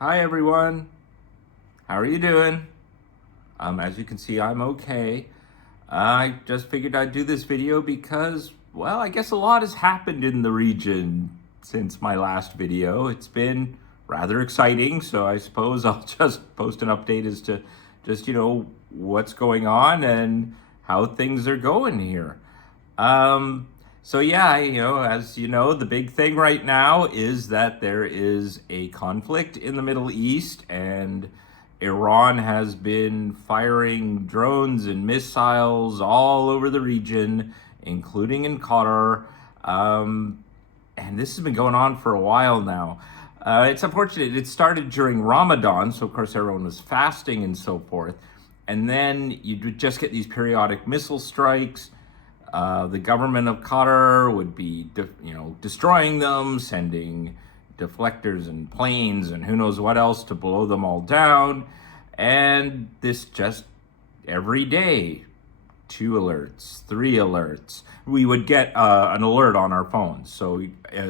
Hi everyone, how are you doing? As you can see, I'm okay. I just figured I'd do this video because, well, I guess a lot has happened in the region since my last video. It's been rather exciting, so I suppose I'll just post an update as to just, what's going on and how things are going here. So yeah, as you know, the big thing right now is that there is a conflict in the Middle East, and Iran has been firing drones and missiles all over the region, including in Qatar. And this has been going on for a while now. It's unfortunate. It started during Ramadan, so of course everyone was fasting and so forth. And then you would just get these periodic missile strikes. The government of Qatar would be, destroying them, sending deflectors and planes and who knows what else to blow them all down. And this just every day, 2 alerts, 3 alerts. We would get an alert on our phones. So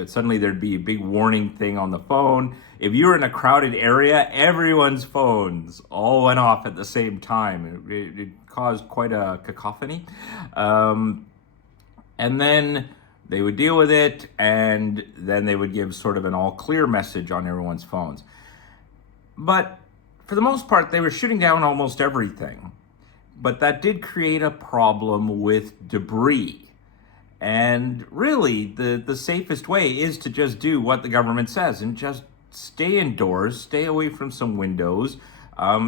suddenly there'd be a big warning thing on the phone. If you were in a crowded area, everyone's phones all went off at the same time. It caused quite a cacophony. And then they would deal with it, and then they would give sort of an all clear message on everyone's phones. But for the most part, they were shooting down almost everything. But that did create a problem with debris. And really, the safest way is to just do what the government says and just stay indoors, stay away from some windows.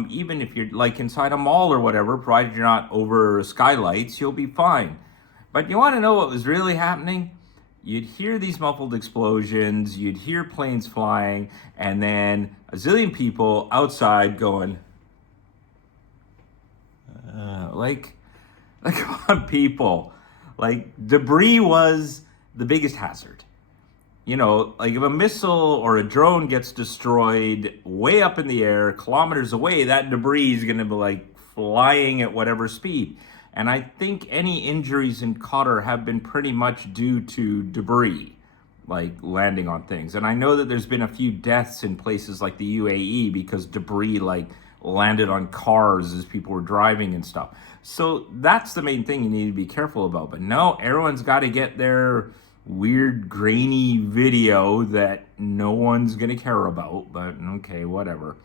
Even if you're like inside a mall or whatever, provided you're not over skylights, you'll be fine. But you want to know what was really happening? You'd hear these muffled explosions, you'd hear planes flying, and then a zillion people outside going, like, come on, people. Like, debris was the biggest hazard. Like if a missile or a drone gets destroyed way up in the air, kilometers away, that debris is going to be like flying at whatever speed. And I think any injuries in Qatar have been pretty much due to debris, like landing on things. And I know that there's been a few deaths in places like the UAE because debris like landed on cars as people were driving and stuff. So that's the main thing you need to be careful about. But no, everyone's got to get their weird grainy video that no one's going to care about. But okay, whatever.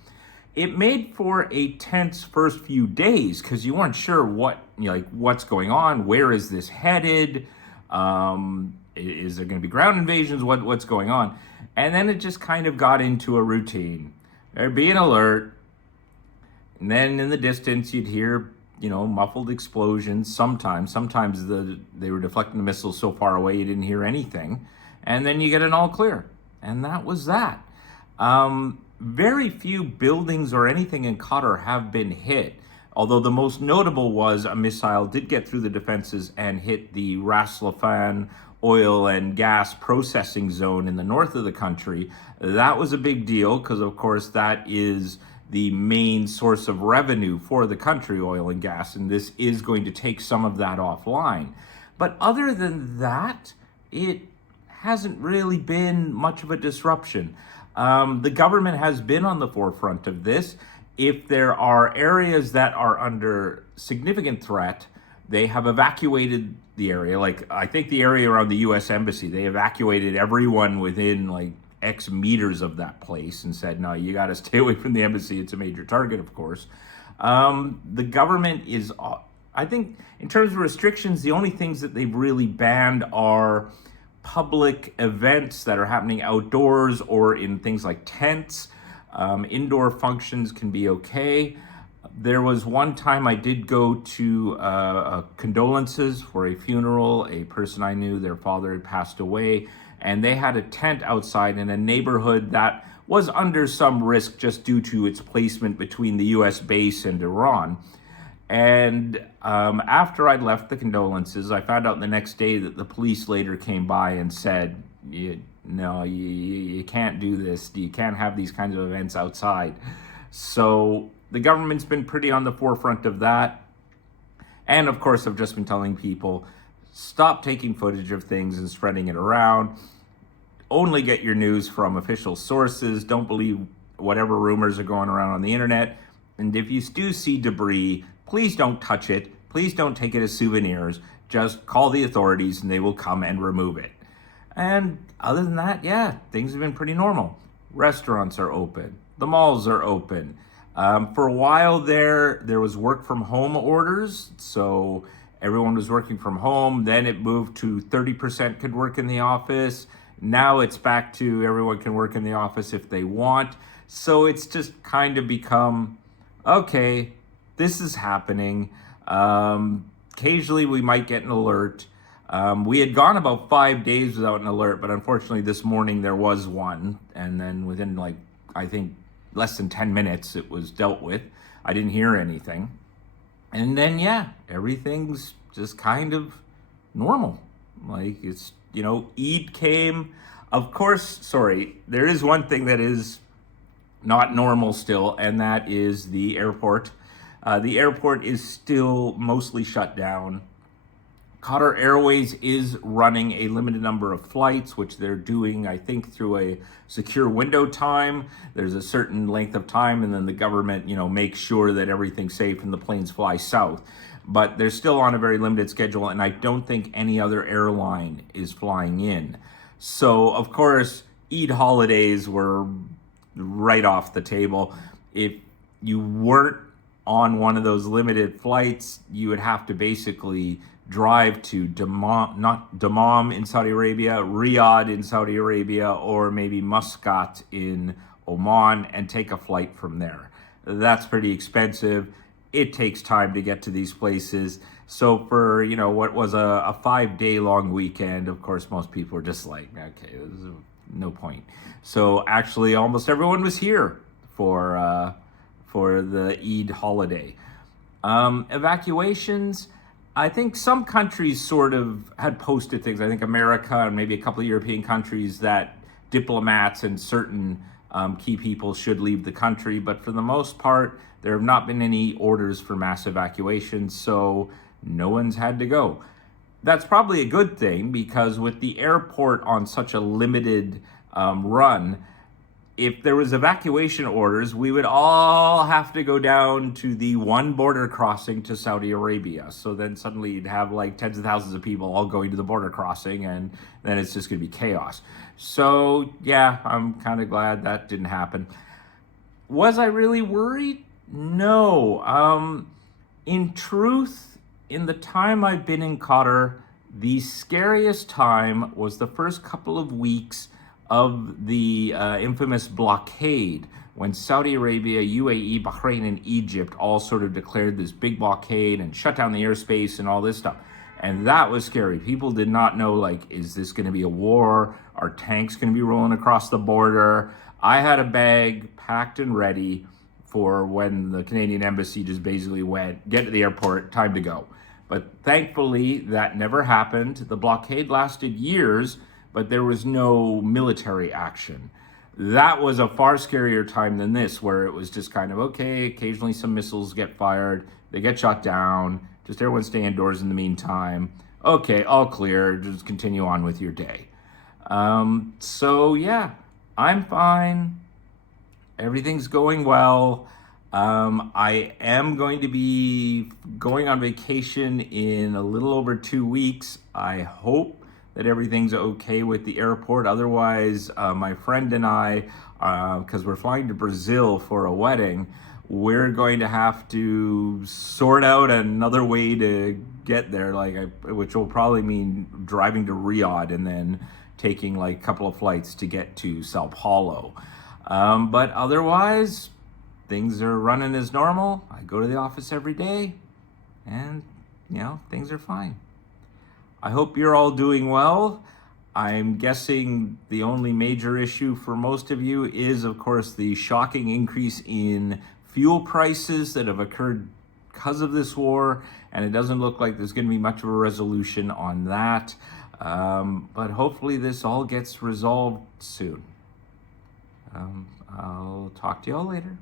It made for a tense first few days because you weren't sure what's going on. Where is this headed? Is there going to be ground invasions? What's going on? And then it just kind of got into a routine. There'd be an alert, and then in the distance you'd hear muffled explosions. Sometimes they were deflecting the missiles so far away you didn't hear anything, and then you get an all clear, and that was that. Very few buildings or anything in Qatar have been hit, although the most notable was a missile did get through the defenses and hit the Ras Laffan oil and gas processing zone in the north of the country. That was a big deal because, of course, that is the main source of revenue for the country, oil and gas, and this is going to take some of that offline. But other than that, it hasn't really been much of a disruption. The government has been on the forefront of this. If there are areas that are under significant threat, they have evacuated the area. Like, I think the area around the U.S. Embassy, they evacuated everyone within like X meters of that place and said, no, you got to stay away from the embassy. It's a major target, of course. The government is, I think, in terms of restrictions, the only things that they've really banned are public events that are happening outdoors or in things like tents. Indoor functions can be okay. There was one time I did go to condolences for a funeral. A person I knew, their father had passed away, and they had a tent outside in a neighborhood that was under some risk just due to its placement between the US base and Iran. And after I'd left the condolences, I found out the next day that the police later came by and said, you can't do this. You can't have these kinds of events outside. So the government's been pretty on the forefront of that. And of course, I've just been telling people, stop taking footage of things and spreading it around. Only get your news from official sources. Don't believe whatever rumors are going around on the internet. And if you do see debris, please don't touch it. Please don't take it as souvenirs. Just call the authorities and they will come and remove it. And other than that, yeah, things have been pretty normal. Restaurants are open. The malls are open. For a while there was work from home orders. So everyone was working from home. Then it moved to 30% could work in the office. Now it's back to everyone can work in the office if they want. So it's just kind of become, okay, this is happening. Occasionally we might get an alert. We had gone about 5 days without an alert, but unfortunately this morning there was one. And then within I think less than 10 minutes it was dealt with. I didn't hear anything. And then, yeah, everything's just kind of normal. It's, Eid came. Of course, there is one thing that is not normal still, and that is the airport. The airport is still mostly shut down. Qatar Airways is running a limited number of flights, which they're doing, I think, through a secure window time. There's a certain length of time, and then the government, makes sure that everything's safe and the planes fly south. But they're still on a very limited schedule, and I don't think any other airline is flying in. So, of course, Eid holidays were right off the table. If you weren't on one of those limited flights, you would have to basically drive to Dammam in Saudi Arabia, Riyadh in Saudi Arabia, or maybe Muscat in Oman and take a flight from there. That's pretty expensive. It takes time to get to these places. So for, what was a 5-day long weekend, of course, most people were just like, okay, there's no point. So actually almost everyone was here for the Eid holiday. Evacuations, I think some countries sort of had posted things. I think America and maybe a couple of European countries that diplomats and certain key people should leave the country. But for the most part, there have not been any orders for mass evacuation, so no one's had to go. That's probably a good thing, because with the airport on such a limited run, if there was evacuation orders, we would all have to go down to the one border crossing to Saudi Arabia. So then suddenly you'd have tens of thousands of people all going to the border crossing, and then it's just going to be chaos. So yeah, I'm kind of glad that didn't happen. Was I really worried? No. In truth, in the time I've been in Qatar, the scariest time was the first couple of weeks of the infamous blockade, when Saudi Arabia, UAE, Bahrain, and Egypt all sort of declared this big blockade and shut down the airspace and all this stuff. And that was scary. People did not know, is this going to be a war? Are tanks going to be rolling across the border? I had a bag packed and ready for when the Canadian embassy just basically went, get to the airport, time to go. But thankfully, that never happened. The blockade lasted years, but there was no military action. That was a far scarier time than this, where it was just kind of, okay, occasionally some missiles get fired, they get shot down, just everyone stay indoors in the meantime. Okay, all clear, just continue on with your day. So yeah, I'm fine. Everything's going well. I am going to be going on vacation in a little over 2 weeks. I hope that everything's okay with the airport. Otherwise, my friend and I, because we're flying to Brazil for a wedding, we're going to have to sort out another way to get there, which will probably mean driving to Riyadh and then taking a couple of flights to get to Sao Paulo. But otherwise, things are running as normal. I go to the office every day, and things are fine. I hope you're all doing well. I'm guessing the only major issue for most of you is, of course, the shocking increase in fuel prices that have occurred because of this war, and it doesn't look like there's going to be much of a resolution on that. But hopefully this all gets resolved soon. I'll talk to you all later.